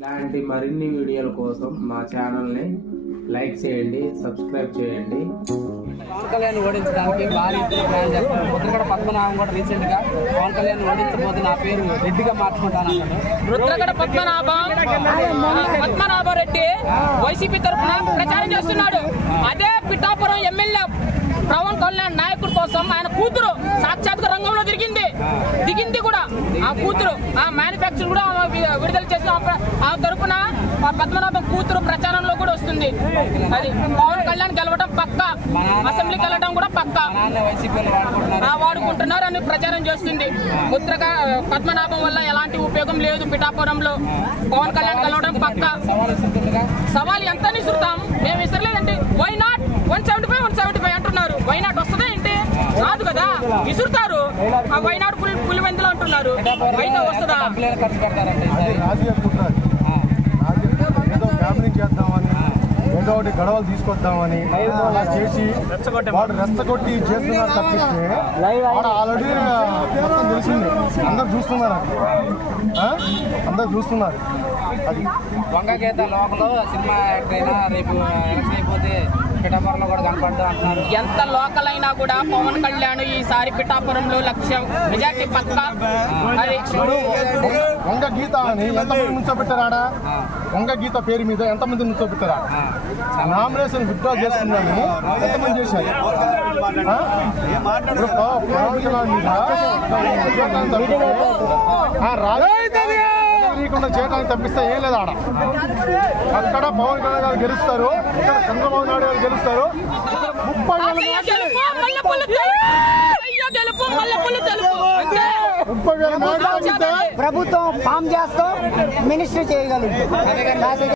ఇలాంటి మరిన్ని వీడియోల కోసం మా ఛానల్ని లైక్ చేయండి, సబ్స్క్రైబ్ చేయండి. పవన్ కళ్యాణ్ ఓడించడానికి భారీ ప్లాన్ చేస్తారు. ముద్రగడ పద్మనాభం కూడా రీసెంట్ గా పవన్ కళ్యాణ్ ఓడించబోతే నా పేరు రెడ్డిగా మార్చుకుంటాను అన్నాడు. ముద్రగడ పద్మనాభరెడ్డి వైసీపీ తరఫున ప్రచారం చేస్తున్నాడు. అదే పిఠాపురం ఎమ్మెల్యే పవన్ కళ్యాణ్ నాయకుడి కోసం ఆయన కూతురు సాక్షాత్గా రంగంలో దిగింది కూడా. ఆ కూతురు ఆ మ్యానుఫ్యాక్చర్ కూడా విడుదల చేసిన ఆ తరఫున పద్మనాభం కూతురు ప్రచారంలో కూడా వస్తుంది. అది పవన్ కళ్యాణ్ గెలవడం పక్క, అసెంబ్లీకి వెళ్ళడం కూడా పక్క వాడుకుంటున్నారు అని ప్రచారం చేస్తుంది. ముద్రగా పద్మనాభం వల్ల ఎలాంటి ఉపయోగం లేదు. పిఠాపురంలో పవన్ కళ్యాణ్ గెలవడం పక్క. సవాల్ ఎంత విసురుతాం? మేము విసరలేదండి. వై నాట్ 175 అంటున్నారు. వై నాట్ వస్తుందా ఏంటి? రాదు కదా, విసురుతారు. వై నాట్ పులివెందులు అంటున్నారు. అయితే వస్తుందా? ఏదో ఒకటి గొడవలు తీసుకొద్దామని అలా చేసి వాడు రెచ్చగొట్టి చేస్తున్నారు తప్పిస్తే వాడు ఆల్రెడీ మొత్తం తెలిసింది. అందరు చూస్తున్నారు. అది వంగగీత లోపల సినిమా యాక్టర్ అయినా రేపు ఎలక్షన్ అయిపోతే పిఠాపురంలో కూడా కనపడదు అంటున్నారు. ఎంత లోకల్ అయినా కూడా పవన్ కళ్యాణ్ ఈసారి పిఠాపురంలో లక్ష్యం మెజార్టీ పక్క. వంగ గీత అని ఎంతమంది నుంచోబెట్టారా? వంగ గీత పేరు మీద ఎంతమంది నుంచోబెట్టారా? నామినేషన్ విత్డ్రా చేసుకున్నాను ఎంతమంది చేశారు? చేయడానికి తప్పిస్తే ఏం లేదు. అక్కడ పవన్ కళ్యాణ్ గారు గెలుస్తారు, ఇక్కడ చంద్రబాబు నాయుడు గారు గెలుస్తారు. 30,000 ప్రభుత్వం ఫామ్ చేస్తాం, మినిస్ట్రీ చేయగలుగుతాం.